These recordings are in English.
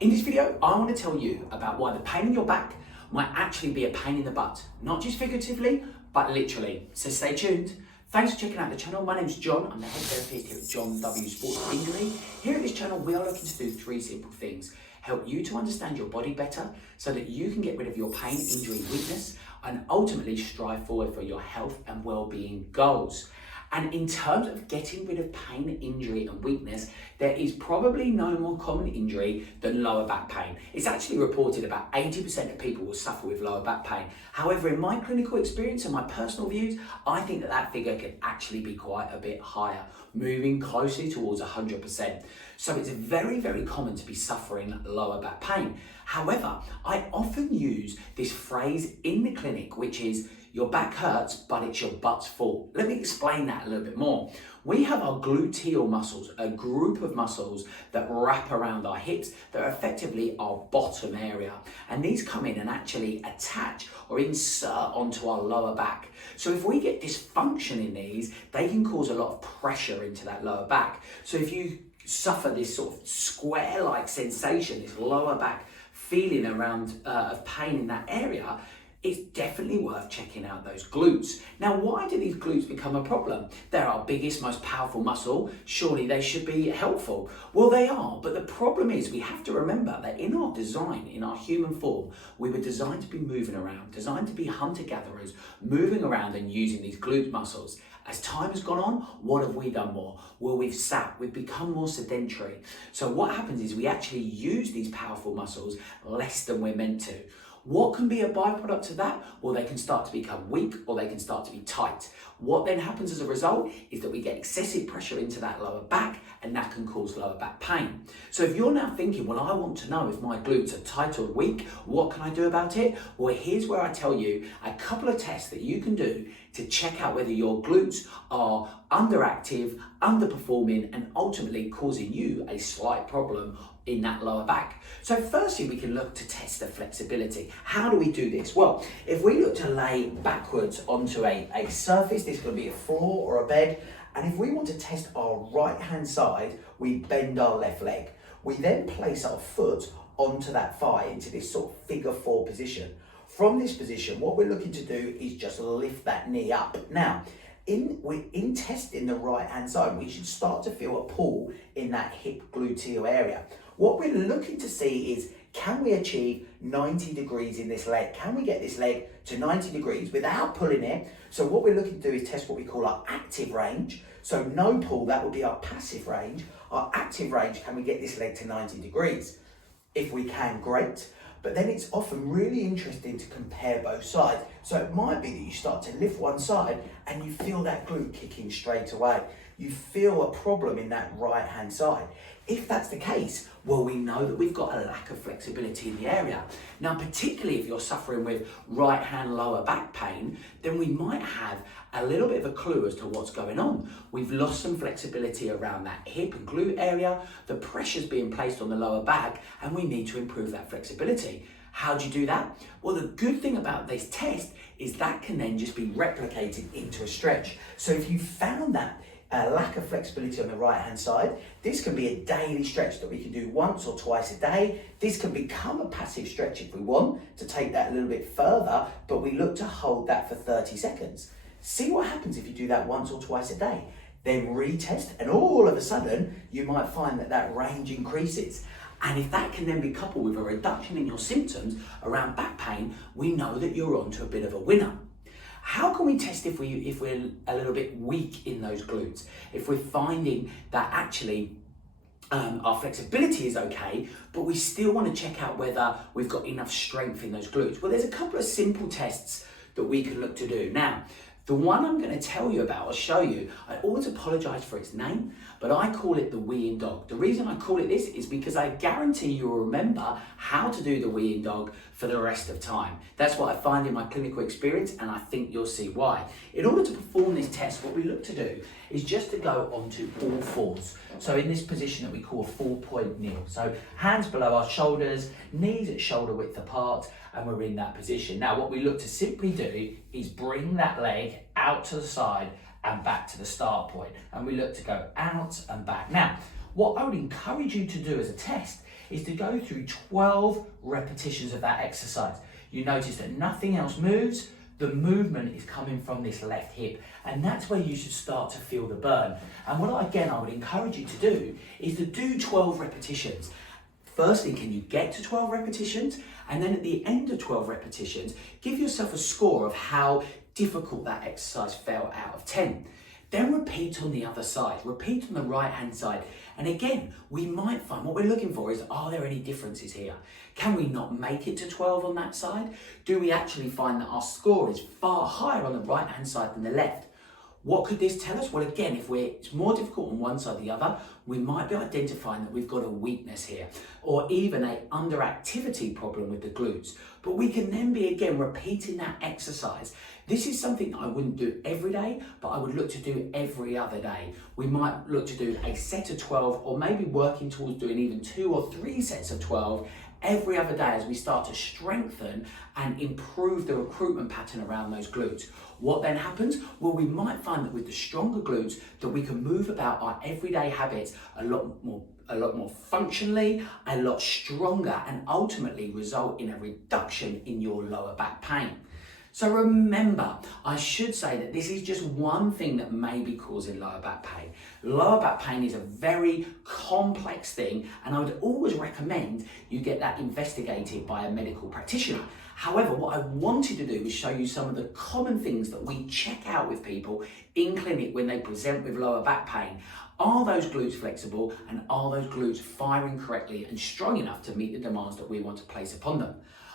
In this video, I want to tell you about why the pain in your back might actually be a pain in the butt, not just figuratively, but literally. So stay tuned. Thanks for checking out the channel. My name's John. I'm the head therapist here at Jon W Sports Injury. Here at this channel, we are looking to do three simple things. Help you to understand your body better so that you can get rid of your pain, injury, weakness, and ultimately strive forward for your health and well-being goals. And in terms of getting rid of pain, injury, and weakness, there is probably no more common injury than lower back pain. It's actually reported about 80% of people will suffer with lower back pain. However, in my clinical experience and my personal views, I think that figure could actually be quite a bit higher, moving closely towards 100%. So it's very, very common to be suffering lower back pain. However, I often use this phrase in the clinic, which is, your back hurts, but it's your butt's fault. Let me explain that a little bit more. We have our gluteal muscles, a group of muscles that wrap around our hips that are effectively our bottom area. And these come in and actually attach or insert onto our lower back. So if we get dysfunction in these, they can cause a lot of pressure into that lower back. So if you suffer this sort of square-like sensation, this lower back feeling around of pain in that area, it's definitely worth checking out those glutes. Now, why do these glutes become a problem? They're our biggest, most powerful muscle. Surely they should be helpful. Well, they are, but the problem is we have to remember that in our design, in our human form, we were designed to be moving around, designed to be hunter-gatherers, moving around and using these glute muscles. As time has gone on, what have we done more? Well, we've become more sedentary. So what happens is we actually use these powerful muscles less than we're meant to. What can be a byproduct of that? Well, they can start to become weak or they can start to be tight. What then happens as a result is that we get excessive pressure into that lower back and that can cause lower back pain. So if you're now thinking, well, I want to know if my glutes are tight or weak, what can I do about it? Well, here's where I tell you a couple of tests that you can do to check out whether your glutes are underactive, underperforming, and ultimately causing you a slight problem in that lower back. So firstly, we can look to test the flexibility. How do we do this? Well, if we look to lay backwards onto a surface, this could be a floor or a bed, and if we want to test our right hand side, we bend our left leg. We then place our foot onto that thigh into this sort of figure 4 position. From this position, what we're looking to do is just lift that knee up. Now, in testing the right hand side, we should start to feel a pull in that hip gluteal area. What we're looking to see is, can we achieve 90 degrees in this leg? Can we get this leg to 90 degrees without pulling it? So what we're looking to do is test what we call our active range. So no pull, that would be our passive range. Our active range, can we get this leg to 90 degrees? If we can, great. But then it's often really interesting to compare both sides. So it might be that you start to lift one side and you feel that glute kicking straight away. You feel a problem in that right hand side. If that's the case, well, we know that we've got a lack of flexibility in the area. Now, particularly if you're suffering with right hand lower back pain, then we might have a little bit of a clue as to what's going on. We've lost some flexibility around that hip and glute area, the pressure's being placed on the lower back, and we need to improve that flexibility. How do you do that? Well, the good thing about this test is that can then just be replicated into a stretch. So if you found that lack of flexibility on the right hand side, this can be a daily stretch that we can do once or twice a day. This can become a passive stretch if we want to take that a little bit further, but we look to hold that for 30 seconds. See what happens if you do that once or twice a day. Then retest, and all of a sudden you might find that that range increases. And if that can then be coupled with a reduction in your symptoms around back pain, we know that you're on to a bit of a winner. How can we test if we're a little bit weak in those glutes? If we're finding that actually our flexibility is okay, but we still want to check out whether we've got enough strength in those glutes? Well, there's a couple of simple tests that we can look to do. Now, the one I'm going to tell you about or show you, I always apologise for its name, but I call it the weeing dog. The reason I call it this is because I guarantee you'll remember how to do the weeing dog for the rest of time. That's what I find in my clinical experience, and I think you'll see why. In order to perform this test, what we look to do is just to go onto all fours. So in this position that we call a 4-point kneel. So hands below our shoulders, knees at shoulder width apart, and we're in that position. Now, what we look to simply do is bring that leg out to the side and back to the start point. And we look to go out and back. Now, what I would encourage you to do as a test is to go through 12 repetitions of that exercise. You notice that nothing else moves. The movement is coming from this left hip, and that's where you should start to feel the burn. And what I would encourage you to do is to do 12 repetitions. Firstly, can you get to 12 repetitions? And then at the end of 12 repetitions, give yourself a score of how difficult that exercise felt out of 10. Then repeat on the other side, repeat on the right hand side. And again, we might find what we're looking for is, are there any differences here? Can we not make it to 12 on that side? Do we actually find that our score is far higher on the right hand side than the left? What could this tell us? Well, again, if it's more difficult on one side or the other, we might be identifying that we've got a weakness here, or even an underactivity problem with the glutes. But we can then be, again, repeating that exercise. This is something that I wouldn't do every day, but I would look to do every other day. We might look to do a set of 12, or maybe working towards doing even 2 or 3 sets of 12 every other day as we start to strengthen and improve the recruitment pattern around those glutes. What then happens? Well, we might find that with the stronger glutes that we can move about our everyday habits a lot more functionally, a lot stronger, and ultimately result in a reduction in your lower back pain. So remember, I should say that this is just one thing that may be causing lower back pain. Lower back pain is a very complex thing, and I would always recommend you get that investigated by a medical practitioner. However, what I wanted to do was show you some of the common things that we check out with people in clinic when they present with lower back pain. Are those glutes flexible, and are those glutes firing correctly and strong enough to meet the demands that we want to place upon them?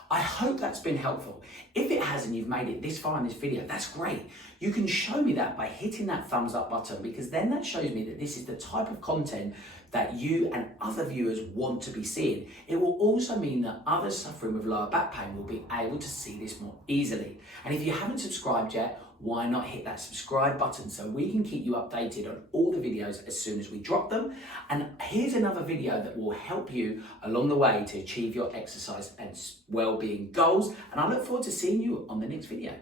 I hope that's been helpful. If it has and you've made it this far in this video, that's great. You can show me that by hitting that thumbs up button, because then that shows me that this is the type of content that you and other viewers want to be seeing. It will also mean that others suffering with lower back pain will be able to see this more easily. And if you haven't subscribed yet, why not hit that subscribe button so we can keep you updated on all the videos as soon as we drop them. And here's another video that will help you along the way to achieve your exercise and well-being goals. And I look forward to seeing you on the next video.